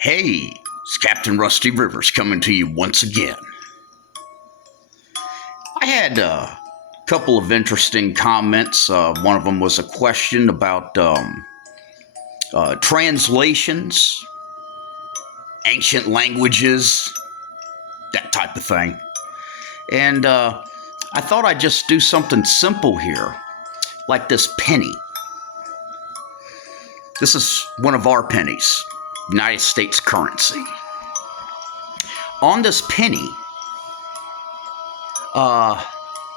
Hey, it's Captain Rusty Rivers coming to you once again. I had a couple of interesting comments. One of them was a question about translations, ancient languages, that type of thing. And I thought I'd just do something simple here, like this penny. This is one of our pennies, United States currency. On this penny,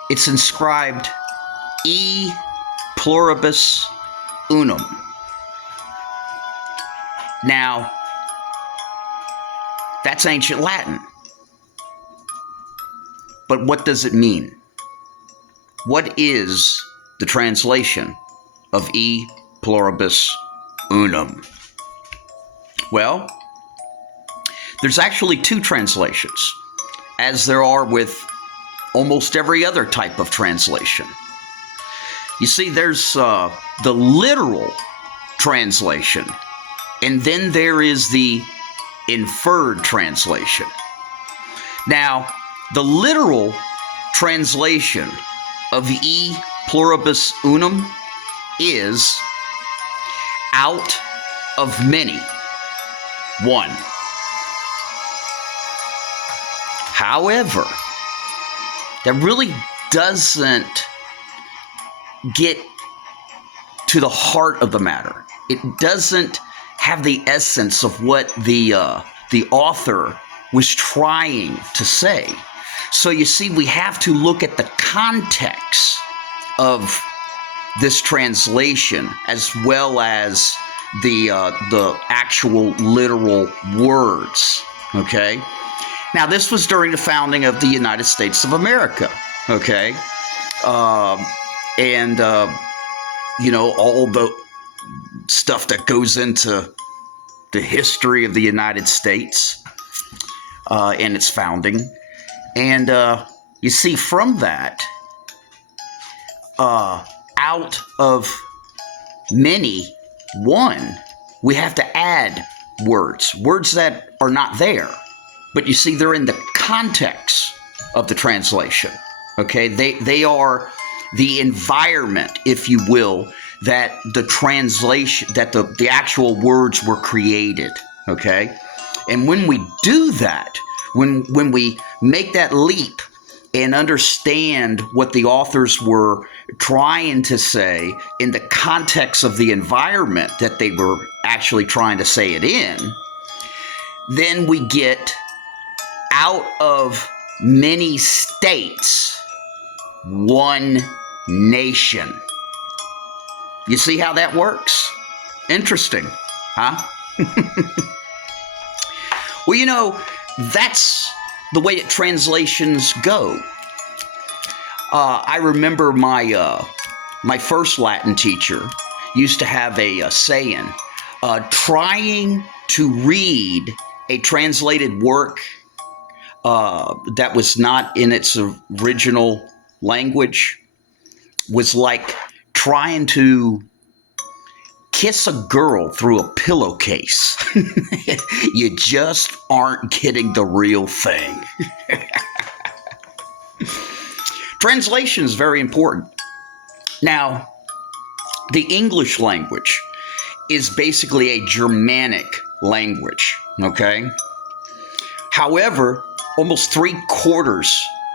it's inscribed E pluribus unum. Now, that's ancient Latin. But what does it mean? What is the translation of E pluribus unum? Well, there's actually two translations, as there are with almost every other type of translation. You see, there's the literal translation, and then there is the inferred translation. Now, the literal translation of E pluribus unum is out of many, one. However, that really doesn't get to the heart of the matter. It doesn't have the essence of what the author was trying to say. So you see, we have to look at the context of this translation as well as the actual literal words. Okay. Now, this was during the founding of the United States of America. Okay, and all the stuff that goes into the history of the United States and its founding. And you see, from that, out of many, one, we have to add words that are not there. But you see, they're in the context of the translation. Okay, they are the environment, if you will, that the translation, that the actual words were created. Okay, and when we do that, when we make that leap and understand what the authors were trying to say in the context of the environment that they were actually trying to say it in, then we get out of many states, one nation. You see how that works? Interesting, huh? Well, that's the way that translations go. I remember my first Latin teacher used to have a saying, trying to read a translated work that was not in its original language was like trying to kiss a girl through a pillowcase. You just aren't getting the real thing. Translation is very important. Now, the English language is basically a Germanic language, okay? However, almost 3/4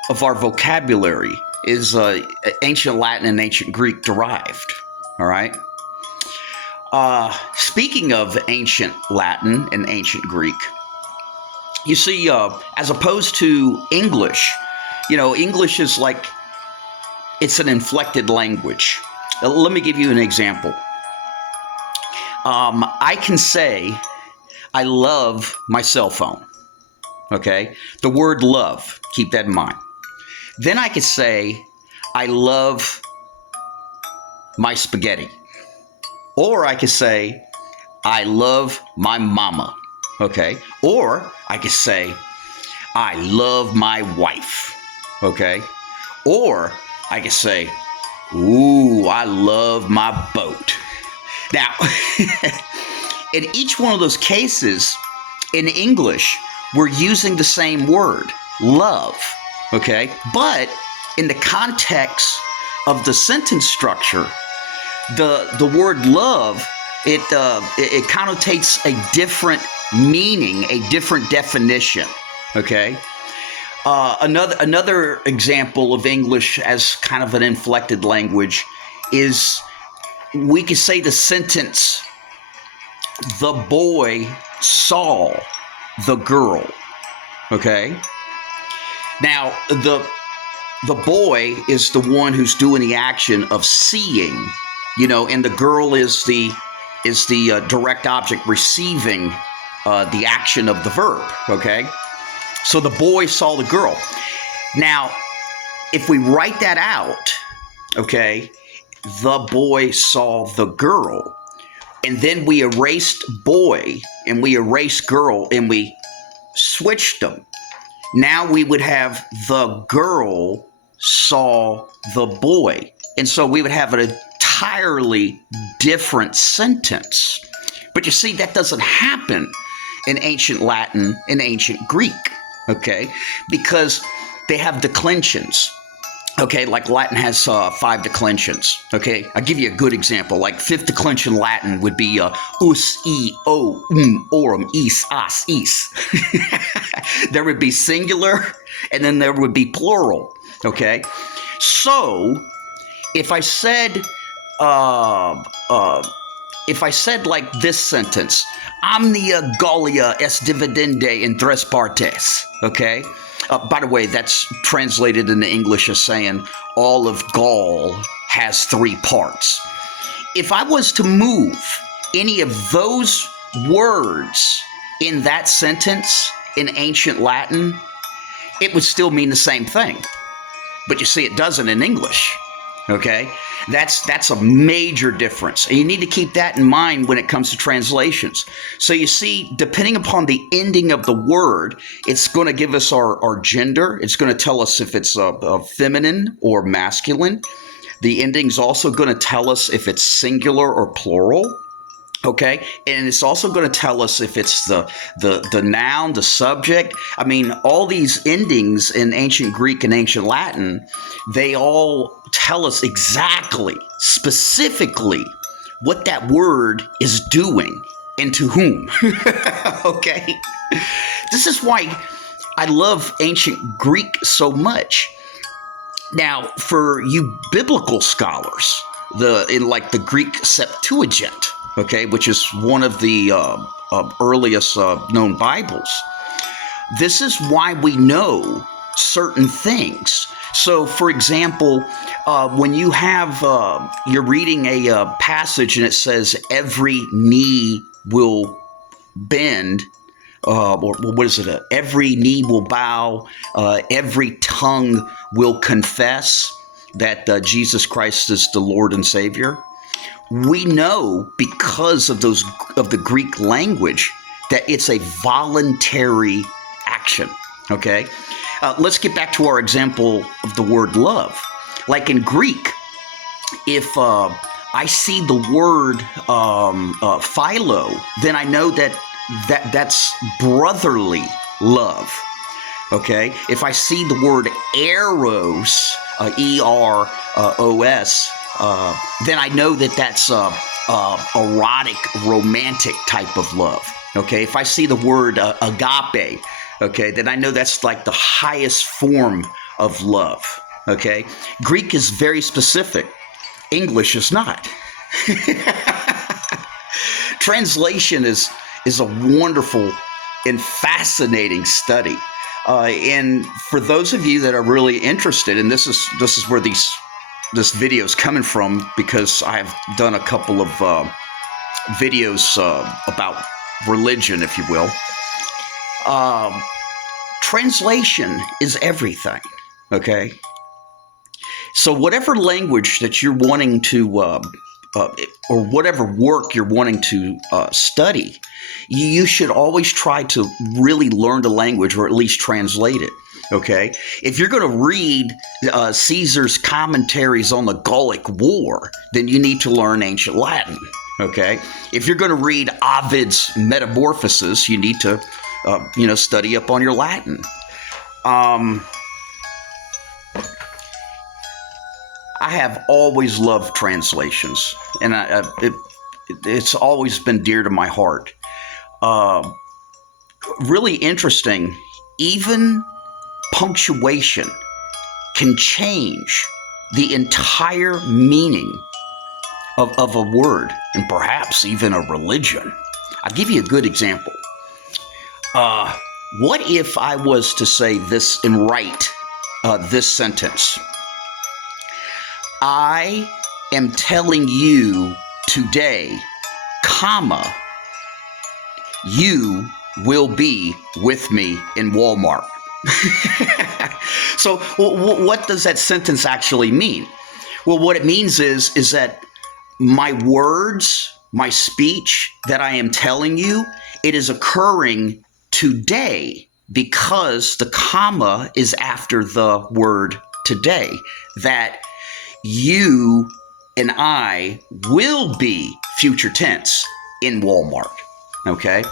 of our vocabulary is ancient Latin and ancient Greek derived, all right? Speaking of ancient Latin and ancient Greek, you see, as opposed to English, English is like, it's an inflected language. Let me give you an example. I can say, I love my cell phone. Okay? The word love, keep that in mind. Then I could say, I love my spaghetti. Or I could say, I love my mama. Okay? Or I could say, I love my wife. Okay? Or I could say, ooh, I love my boat. Now, in each one of those cases, In English, we're using the same word, love, okay? But in the context of the sentence structure, the word love, it connotates a different meaning, a different definition, okay? Another example of English as kind of an inflected language is we could say the sentence, the boy saw the girl, okay? Now, the boy is the one who's doing the action of seeing, and the girl is the direct object receiving the action of the verb, okay? So the boy saw the girl. Now, if we write that out, okay, the boy saw the girl, and then we erased boy and we erased girl and we switched them. Now we would have the girl saw the boy. And so we would have an entirely different sentence. But you see, that doesn't happen in ancient Latin and ancient Greek, okay? Because they have declensions. Okay, like Latin has 5 declensions. Okay, I'll give you a good example. Like 5th declension Latin would be us, e, o, orum, is, as, is. There would be singular, and then there would be plural. Okay, so if I said like this sentence, omnia Gallia est dividende in tres partes. Okay. By the way, that's translated into English as saying all of Gaul has 3 parts. If I was to move any of those words in that sentence in ancient Latin, it would still mean the same thing. But you see, it doesn't in English. Okay? That's a major difference. And you need to keep that in mind when it comes to translations. So you see, depending upon the ending of the word, it's going to give us our gender. It's going to tell us if it's feminine or masculine. The ending's also going to tell us if it's singular or plural. Okay, and it's also going to tell us if it's the noun, the subject. I mean, all these endings in ancient Greek and ancient Latin, they all tell us exactly, specifically, what that word is doing and to whom. Okay, this is why I love ancient Greek so much. Now, for you biblical scholars, in like the Greek Septuagint, okay, which is one of the earliest known Bibles. This is why we know certain things. So, for example, when you have, you're reading a passage and it says, every knee will bend, or what is it? Every knee will bow, every tongue will confess that Jesus Christ is the Lord and Savior. We know because of the Greek language that it's a voluntary action. Okay, let's get back to our example of the word love. Like in Greek, if I see the word philo, then I know that's brotherly love. Okay, if I see the word eros, E-R-O-S. Then I know that that's erotic, romantic type of love. Okay, if I see the word agape, okay, then I know that's like the highest form of love. Okay, Greek is very specific. English is not. Translation is a wonderful and fascinating study. And for those of you that are really interested, and this is where this video is coming from, because I've done a couple of videos about religion, if you will. Translation is everything, okay? So whatever language that you're wanting to or whatever work you're wanting to study, you should always try to really learn the language or at least translate it. Okay, if you're going to read Caesar's commentaries on the Gallic War, then you need to learn ancient Latin. Okay, if you're going to read Ovid's Metamorphoses, you need to, study up on your Latin. I have always loved translations, and it's always been dear to my heart. Really interesting. Even punctuation can change the entire meaning of a word and perhaps even a religion. I'll give you a good example. What if I was to say this and write this sentence? I am telling you today, comma, you will be with me in Walmart. So what does that sentence actually mean? Well, what it means is that my words, my speech that I am telling you, it is occurring today because the comma is after the word today. That you and I will be, future tense, in Walmart. Okay?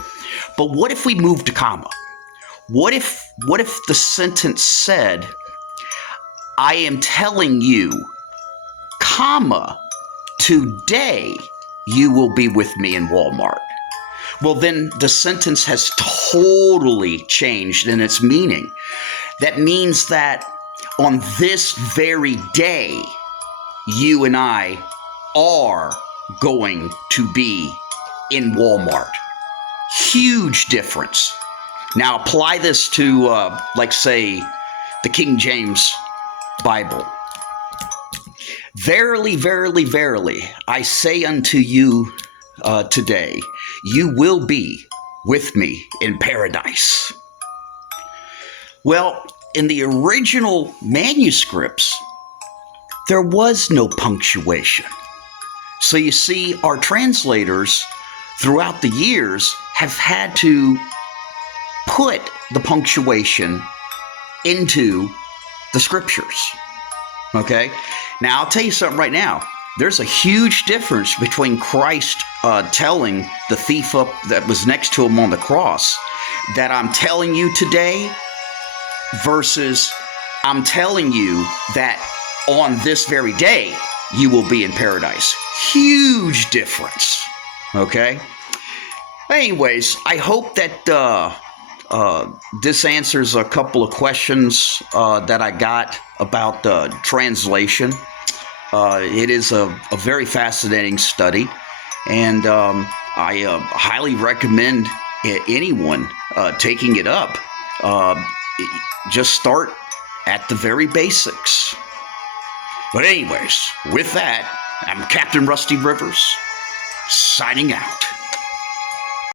But what if we move to comma? What if the sentence said, I am telling you, comma, today you will be with me in Walmart? Well, then the sentence has totally changed in its meaning. That means that on this very day, you and I are going to be in Walmart. Huge difference. Now apply this to, say, the King James Bible. Verily, verily, verily, I say unto you today, you will be with me in paradise. Well, in the original manuscripts, there was no punctuation. So you see, our translators throughout the years have had to put the punctuation into the scriptures. Okay? Now, I'll tell you something right now. There's a huge difference between Christ telling the thief that was next to him on the cross that I'm telling you today versus I'm telling you that on this very day you will be in paradise. Huge difference. Okay? Anyways, I hope that this answers a couple of questions that I got about translation. It is a very fascinating study, and I highly recommend anyone taking it up. Just start at the very basics. But anyways, with that, I'm Captain Rusty Rivers, signing out.